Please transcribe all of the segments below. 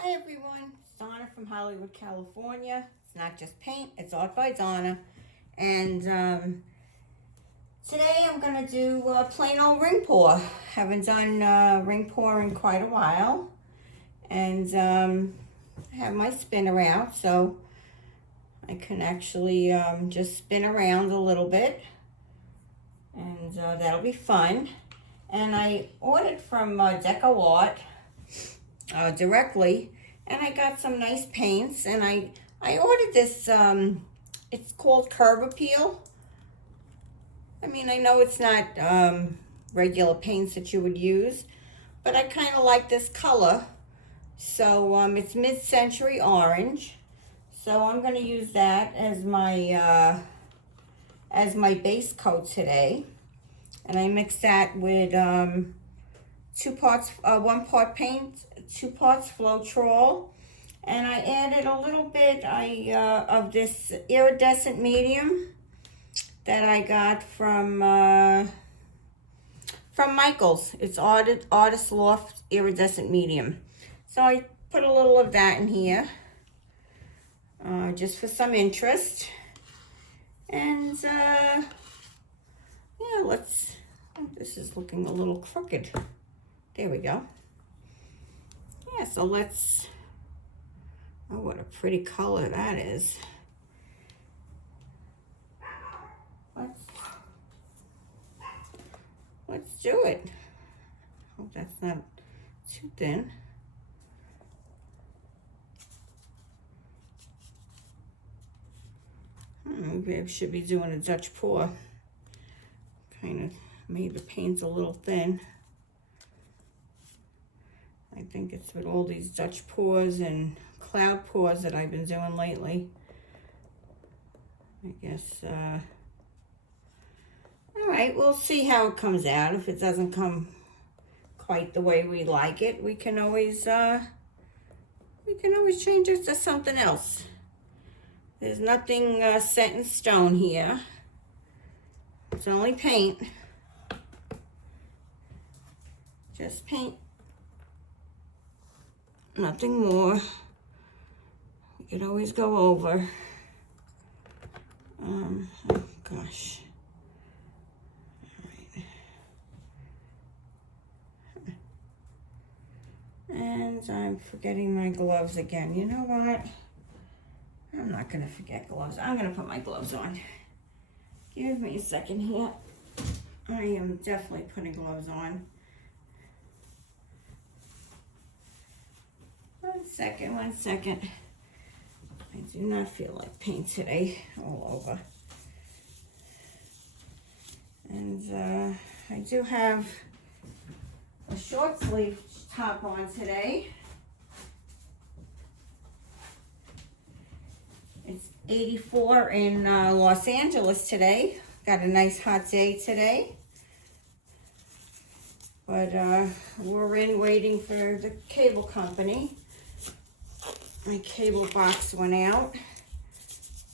Hi everyone, it's Donna from Hollywood, California. It's not just paint, it's Art by Donna. And today I'm going to do plain old ring pour. Haven't done ring pour in quite a while. And I have my spinner out so I can actually just spin around a little bit. And that'll be fun. And I ordered from Deco Art directly, and I got some nice paints, and I ordered this, it's called Curb Appeal. I mean, I know it's not regular paints that you would use, but I kind of like this color. So it's mid-century orange, so I'm going to use that as my base coat today. And I mix that with 2 parts, 1 part paint, 2 parts Floetrol, and I added a little bit of this iridescent medium that I got from Michaels. It's Artist Loft Iridescent Medium. So I put a little of that in here, just for some interest. And yeah, this is looking a little crooked. There we go. Yeah, so let's, oh, what a pretty color that is. Let's do it. Hope that's not too thin. Maybe I should be doing a Dutch pour. Kind of made the paint a little thin. I think it's with all these Dutch pours and cloud pours that I've been doing lately. I guess, all right, we'll see how it comes out. If it doesn't come quite the way we like it, we can always change it to something else. There's nothing set in stone here. It's only paint. Just paint. Nothing more. We could always go over. Oh gosh. All right. And I'm forgetting my gloves again. You know what? I'm not gonna forget gloves. I'm gonna put my gloves on. Give me a second here. I am definitely putting gloves on. One second. I do not feel like paint today all over. And I do have a short sleeve top on today. It's 84 in Los Angeles today. Got a nice hot day today. But we're in waiting for the cable company. My cable box went out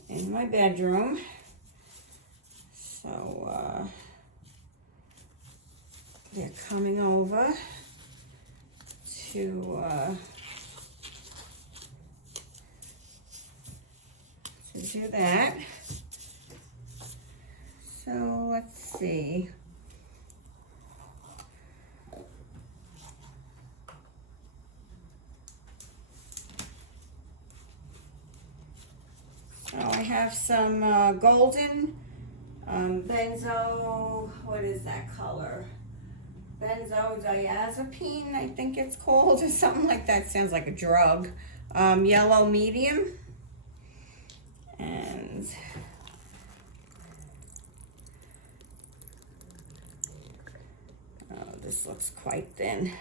in my bedroom. So they're coming over to do that. So let's see. So I have some golden benzo, what is that color? Benzodiazepine, I think it's called, or something like that. Sounds like a drug. Yellow medium. And oh, this looks quite thin.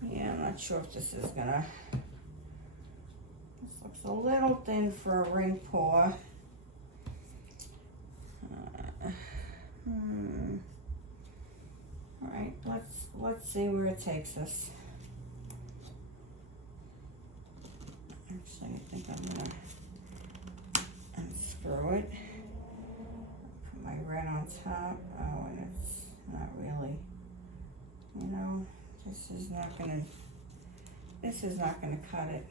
Yeah, I'm not sure if this is gonna, this looks a little thin for a ring pour. All right, let's see where it takes us. Actually, I think I'm gonna unscrew it. Put my red on top. Oh, and it's not really, you know, this is not gonna this is not going to cut it.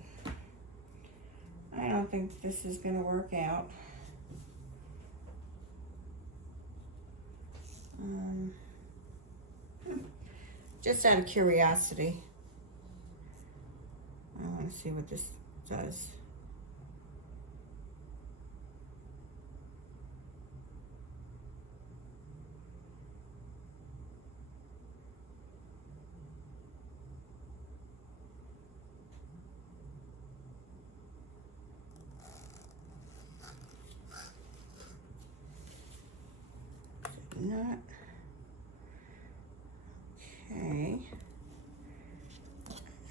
I don't think this is going to work out. Just out of curiosity, I want to see what this does. Not okay.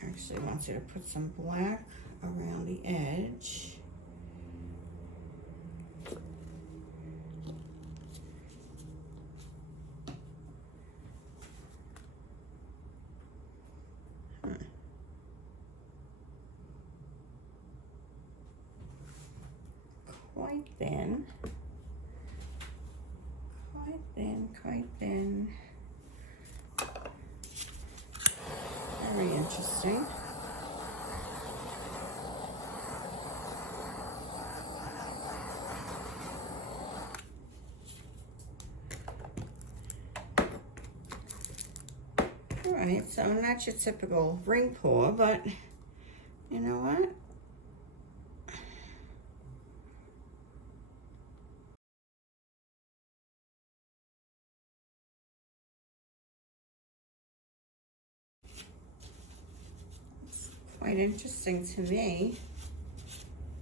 Actually wants you to put some black around the edge. Quite thin. Quite thin. Very interesting. All right, so not your typical ring pour, but you know what? Quite interesting to me.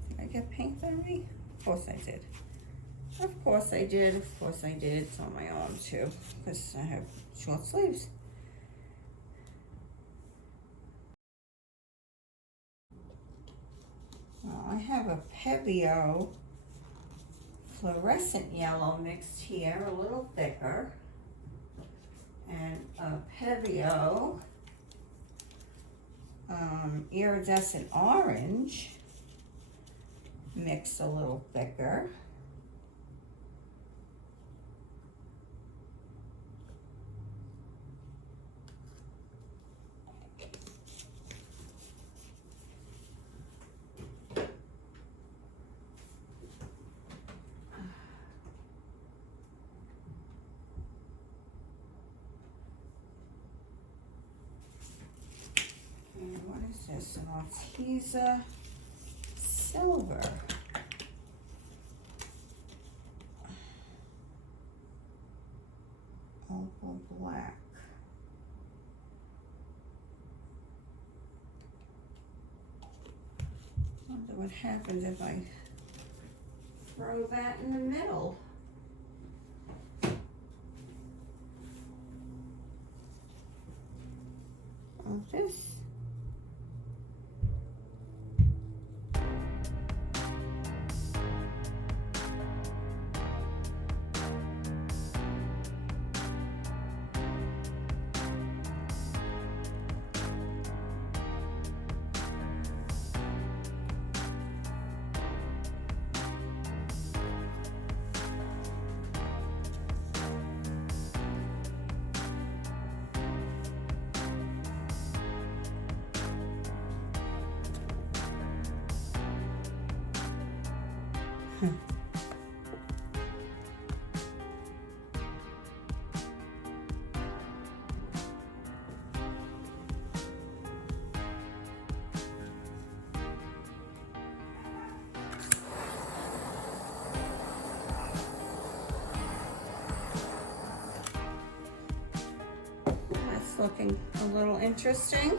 Did I get paint on me? Of course I did. Of course I did. Of course I did. It's on my arm too, because I have short sleeves. Well, I have a Pebeo fluorescent yellow mixed here, a little thicker, and a Pebeo iridescent orange mixed a little thicker. And what is this? An Arteza silver. Opal black. Wonder what happens if I throw that in the middle. Of this. That's looking a little interesting.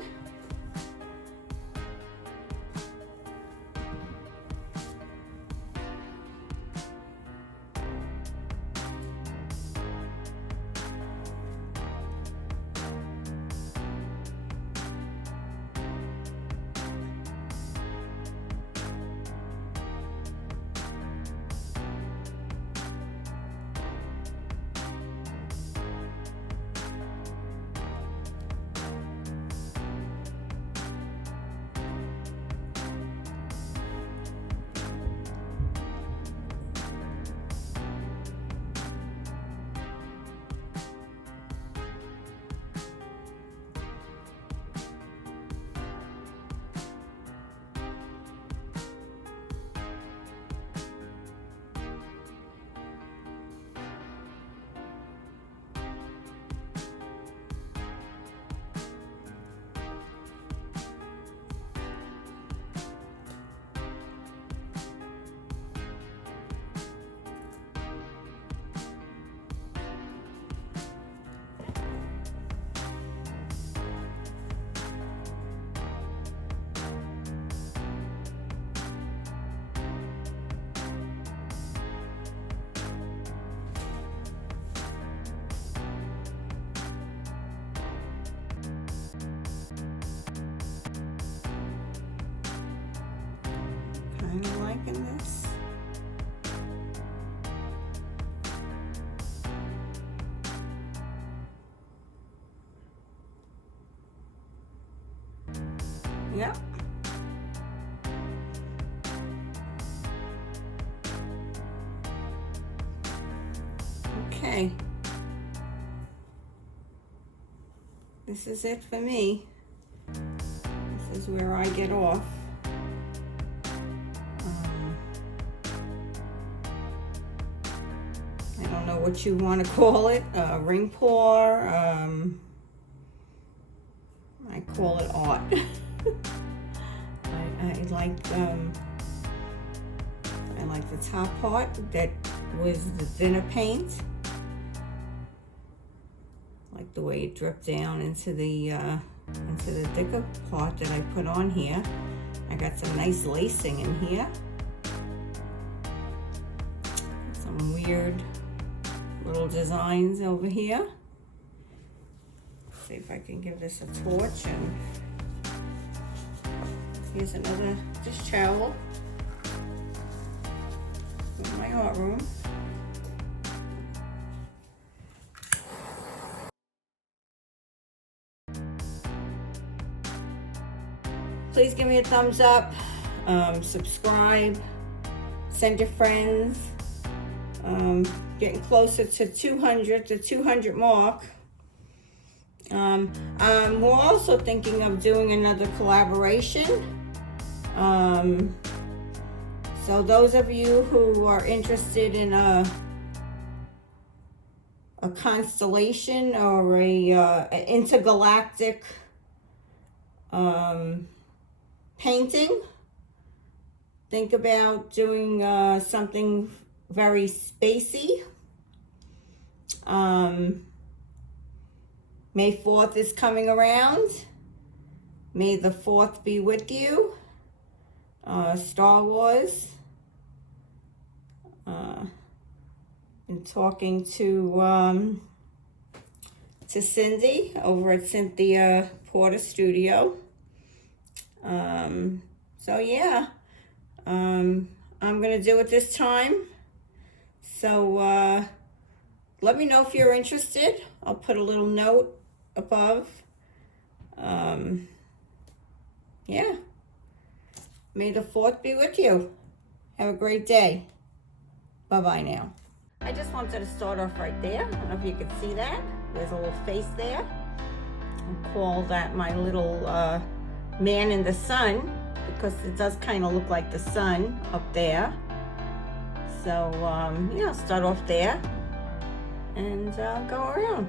liking this. Yep. Okay. This is it for me. This is where I get off. I don't know what you want to call it. Ring pour. I call it art. I like the top part that was the thinner paint. Like the way it dripped down into the thicker part that I put on here. I got some nice lacing in here. Some weird little designs over here. Let's see if I can give this a torch. And here's another dish towel in my art room. Please give me a thumbs up, subscribe, send your friends. Getting closer to 200, the 200 mark. We're also thinking of doing another collaboration. So those of you who are interested in a constellation or a intergalactic painting, think about doing something very spacey. May 4th is coming around. May the 4th be with you. Star Wars. Been talking to Cindy over at Cynthia Porter Studio. So yeah, I'm gonna do it this time. So let me know if you're interested. I'll put a little note above. Yeah. May the 4th be with you. Have a great day. Bye-bye now. I just wanted to start off right there. I don't know if you can see that. There's a little face there. I'll call that my little man in the sun, because it does kind of look like the sun up there. So yeah, I'll start off there and go around.